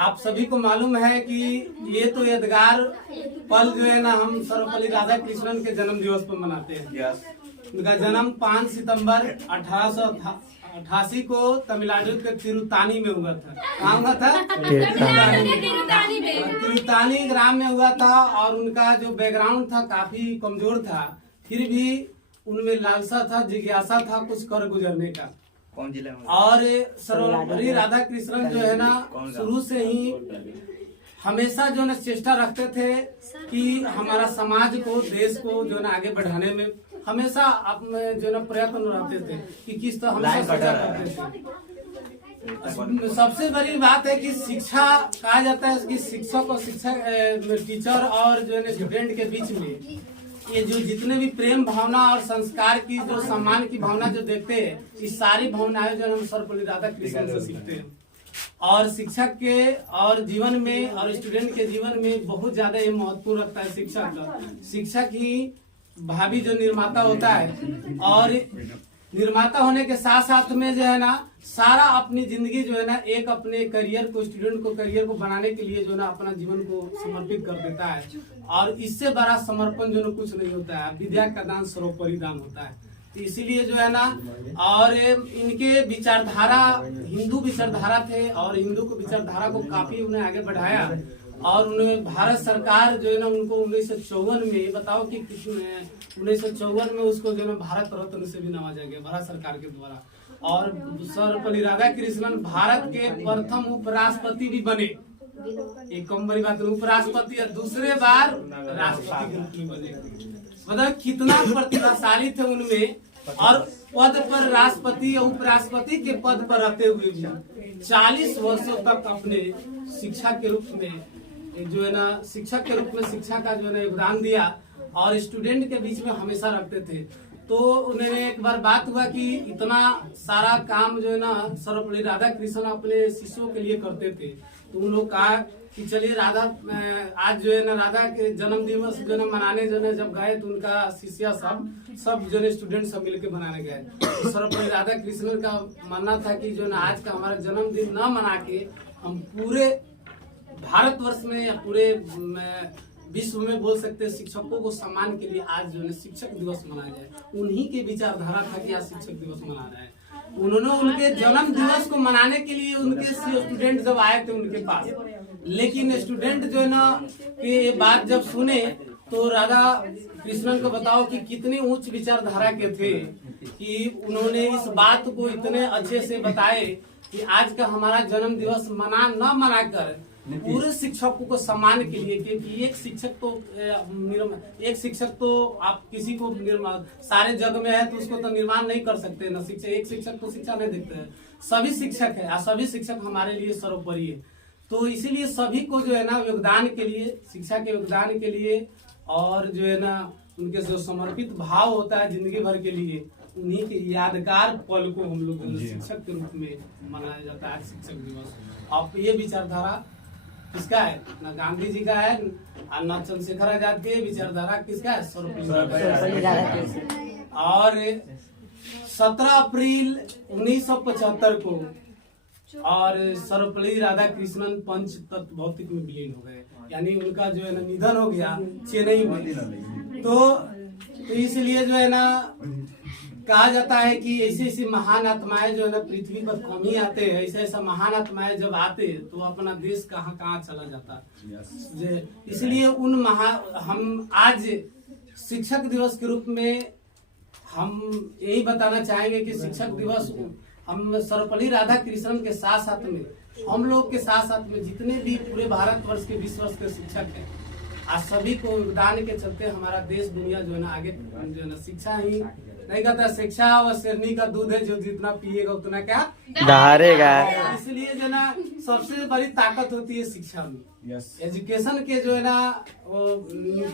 आप सभी को मालूम है कि ये तो यादगार पल जो है ना हम सर्वपल्ली राधाकृष्णन के जन्म दिवस पर मनाते हैं। उनका जन्म 5 सितंबर 1888 को तमिलनाडु के तिरुतानी में हुआ था। कहाँ हुआ था? तिरुतानी ग्राम में हुआ था। और उनका जो बैकग्राउंड था काफी कमजोर था, फिर भी उनमें लालसा था, जिज्ञासा था कुछ कर गुजरने का। कौन जिला में? और सर्वपल्ली राधाकृष्णन जो है ना शुरू से ही हमेशा जो है चेष्टा रखते थे कि हमारा समाज को, देश को जो है ना आगे बढ़ाने में हमेशा अपने जो है ना प्रयत्न रहते थे कि किस तरह हमेशा सोचा करते थे। सबसे बड़ी बात है कि शिक्षा कहा जाता है कि शिक्षक और टीचर और जो है स्टूडेंट के बीच में ये जो जितने भी प्रेम भावना और संस्कार की जो सम्मान की भावना जो देखते हैं, इस सारी भावनाएं जो हम सर्वपल्ली राधाकृष्णन से सीखते हैं। और शिक्षक के और जीवन में और स्टूडेंट के जीवन में बहुत ज्यादा ये महत्वपूर्ण रखता है शिक्षक का। शिक्षक ही भावी जो निर्माता होता है, और निर्माता होने के साथ साथ में जो है ना सारा अपनी जिंदगी जो है ना एक अपने करियर को, स्टूडेंट को करियर को बनाने के लिए जो है ना अपना जीवन को समर्पित कर देता है। और इससे बड़ा समर्पण जो है कुछ नहीं होता है। विद्या का दान सर्वोपरि दान होता है। तो इसीलिए जो है ना, और इनके विचारधारा हिंदू विचारधारा थे और हिंदू को विचारधारा को काफी उन्हें आगे बढ़ाया। और उन्हें भारत सरकार जो है ना उनको 1954 में, बताओ कि 1954 में उसको जो है भारत रत्न से भी नवाजा गया भारत सरकार के द्वारा। और सर्वपल्ली राधाकृष्णन भारत के प्रथम उपराष्ट्रपति भी बने। एक कम बड़ी बात, उपराष्ट्रपति और दूसरे बार राष्ट्रपति के रूप में बने। मतलब कितना प्रतिभाशाली थे उनमें। और पद पर राष्ट्रपति और उपराष्ट्रपति के पद पर रहते हुए भी 40 वर्षों तक अपने शिक्षा के रूप में जो है ना शिक्षक के रूप में शिक्षा का जो है ना योगदान दिया और स्टूडेंट के बीच में हमेशा रखते थे। तो उन्हें एक बार बात हुआ कि इतना सारा काम जो है ना सर्वपल्ली राधाकृष्णन अपने शिष्यों के लिए करते थे। तो उन लोग कहा कि चलिए राधा आज जो है ना राधा के जन्म दिवस जो है ना मनाने जो है जब गए तो उनका शिष्य सब जो है स्टूडेंट सब मिलके बनाने गए। तो सर्वपल्ली राधाकृष्णन का मानना था कि जो है ना आज का हमारा जन्मदिन न मना के हम पूरे भारतवर्ष में या पूरे विश्व में बोल सकते हैं शिक्षकों को सम्मान के लिए आज जो है शिक्षक दिवस मनाया जाए। उन्हीं के विचारधारा था कि आज शिक्षक दिवस मना रहे हैं। उन्होंने उनके जन्म दिवस को मनाने के लिए उनके स्टूडेंट जब आए थे उनके पास, लेकिन स्टूडेंट जो है ना ये बात जब सुने तो राधा कृष्णन को बताओ कि कितने उच्च विचारधारा के थे कि उन्होंने इस बात को इतने अच्छे से बताए कि आज का हमारा जन्म दिवस मनाकर पूरे शिक्षकों को सम्मान के लिए, क्योंकि एक शिक्षक तो आप किसी को सारे जग में है तो उसको तो निर्माण नहीं कर सकते ना। शिक्षक एक शिक्षक तो शिक्षा नहीं देखते हैं, सभी शिक्षक है और सभी शिक्षक हमारे लिए सर्वोपरि है। तो इसीलिए सभी को जो है ना योगदान के लिए, शिक्षा के योगदान के लिए और जो है ना उनके जो समर्पित भाव होता है जिंदगी भर के लिए, उन्हीं के यादगार पल को हम लोग शिक्षक के रूप में मनाया जाता है शिक्षक दिवस। अब ये विचारधारा किसका है? ना गांधी जी का है और ना चंद्रशेखर आजाद के विचारधारा किसका है? सर्वपल्ली राधाकृष्णन। और 17 अप्रैल 1975 को और सर्वपल्ली राधाकृष्णन पंच तत्व भौतिक में विलीन हो गए, यानी उनका जो है ना निधन हो गया चेन्नई में। तो इसलिए जो है ना कहा जाता है कि ऐसी ऐसी महान आत्माएं जो है ना पृथ्वी पर कम ही आते हैं, ऐसे ऐसा महान आत्माएं जब आते तो अपना देश कहाँ कहाँ चला जाता। इसलिए हम आज शिक्षक दिवस के रूप में हम यही बताना चाहेंगे कि शिक्षक दिवस हम सर्वपल्ली राधाकृष्णन के साथ साथ में हम लोग के साथ साथ में जितने भी पूरे भारतवर्ष के 20 वर्ष के शिक्षक हैं, आज सभी को योगदान के चलते हमारा देश दुनिया जो है ना आगे जो है ना शिक्षा ही नहीं कहता, शिक्षा व शेरनी का दूध है जो जितना पिएगा उतना क्या दहाड़ेगा। इसलिए जो ना सबसे बड़ी ताकत होती है शिक्षा में। एजुकेशन के जो है ना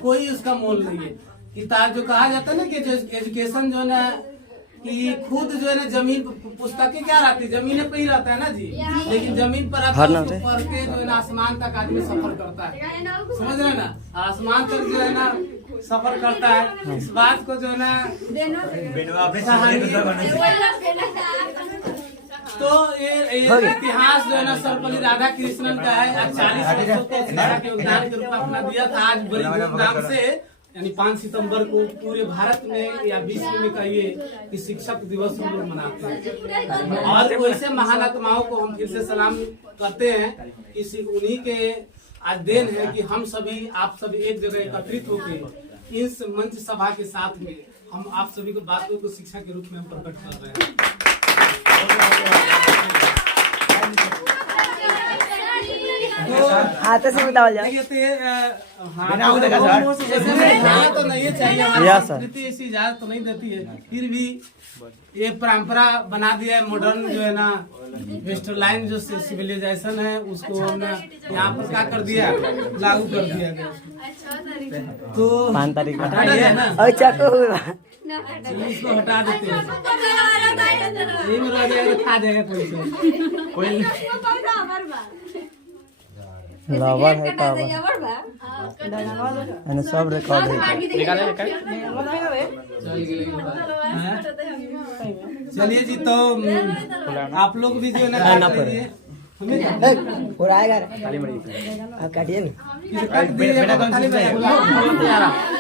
कोई उसका मोल नहीं है। किताब जो कहा जाता है ना कि जो एजुकेशन जो है ना कि खुद जो है ना जमीन पुस्तकें क्या रहती है, जमीन पे ही रहता है ना जी, लेकिन जमीन पर पढ़ के जो है ना आसमान तक आदमी सफर करता है, समझ रहे ना, आसमान तक जो है ना सफर करता है। इस बात को जो है ना तो ये इतिहास जो है ना सर्वपल्ली राधा कृष्णन का है। आज 40 वर्षों को शिक्षा के उद्धार के रूप में अपना दिया था। आज बड़ी धूमधाम से यानी 5 सितंबर को पूरे भारत में या विश्व में कहिए कि शिक्षक दिवस हम लोग मनाते हैं। और वैसे महानात्माओं को हम फिर से सलाम करते हैं। इसी उन्हीं के आज देन है कि हम सभी आप सभी एक जगह एकत्रित होकर इस मंच सभा के साथ में हम आप सभी को बातों को शिक्षा के रूप में हम प्रकट कर रहे हैं। हाथ से बताओ जाए तो नहीं चाहिए, संस्कृति ऐसी इजाजत तो नहीं देती है। फिर भी ये परंपरा बना दिया है मॉडर्न जो है ना वेस्टर्लाइन जो सिविलाइजेशन है उसको हमने यहाँ पर क्या कर दिया, लागू कर दिया गया। तो 5 तारीख हटाइए ना, इसको हटा देते हैं। यही में रह जाएगा, खा जाएगा कोई लवर है का मैंने सब रिकॉर्ड है। चलिए जी, तो आप लोग भी जो है ना उड़ाएगा आप काटिए ना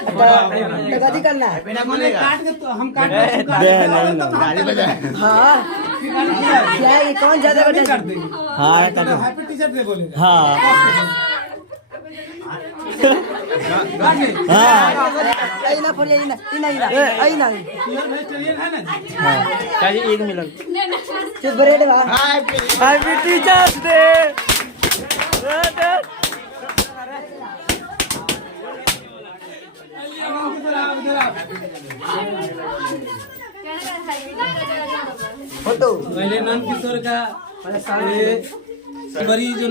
तो करना है काट के तो हम काट हाँ क्या ये कौन ज्यादा कर देंगे। हाँ हैप्पी टीचर डे बोलेगा। हाँ आई ना फोड़ ना आई ना वेजिटेरियन है ना चाहिए एक मिनट चुप ब्रेड हैप्पी टीचर्स डे। पहले नंद किशोर का बड़ी जो